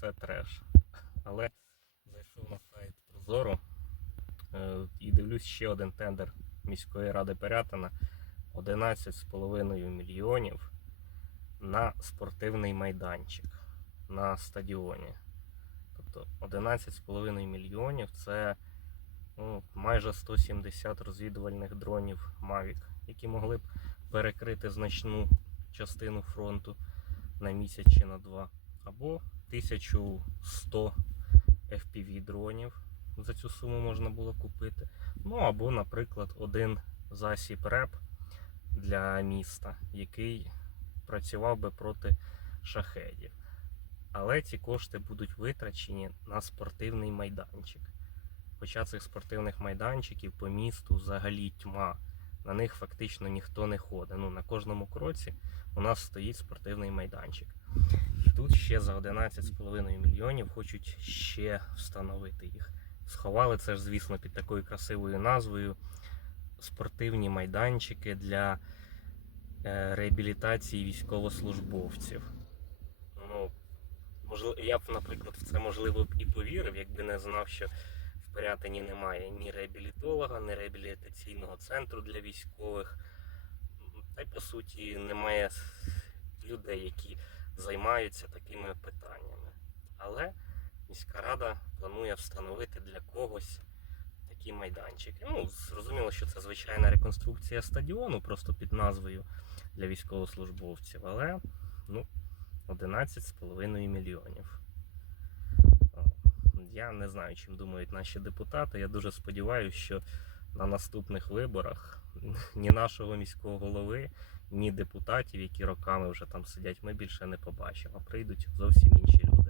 це треш. Але зайшов на сайт Прозоро е, і дивлюсь ще один тендер міської ради Пирятина 11,5 мільйонів на спортивний майданчик на стадіоні. Тобто 11,5 мільйонів це ну, майже 170 розвідувальних дронів Mavic, які могли б перекрити значну частину фронту на місяць чи на два. Або 1100 FPV дронів за цю суму можна було купити. Ну або, наприклад, один засіб РЕП для міста, який працював би проти шахедів. Але ці кошти будуть витрачені на спортивний майданчик. Хоча цих спортивних майданчиків по місту взагалі тьма. На них фактично ніхто не ходить. Ну, на кожному кроці у нас стоїть спортивний майданчик. Тут ще за 11,5 мільйонів хочуть ще встановити їх. Сховали це ж, звісно, під такою красивою назвою спортивні майданчики для е, реабілітації військовослужбовців. Ну, можливо, я б, наприклад, в це можливо б і повірив, якби не знав, що в Пирятині немає ні реабілітолога, ні реабілітаційного центру для військових. Та й по суті немає людей, які займаються такими питаннями. Але міська рада планує встановити для когось такі майданчики. Ну, зрозуміло, що це звичайна реконструкція стадіону, просто під назвою для військовослужбовців, але ну, 11,5 мільйонів. Я не знаю, чим думають наші депутати. Я дуже сподіваюся, що на наступних виборах ні нашого міського голови, ні депутатів, які роками вже там сидять, ми більше не побачимо. Прийдуть зовсім інші люди.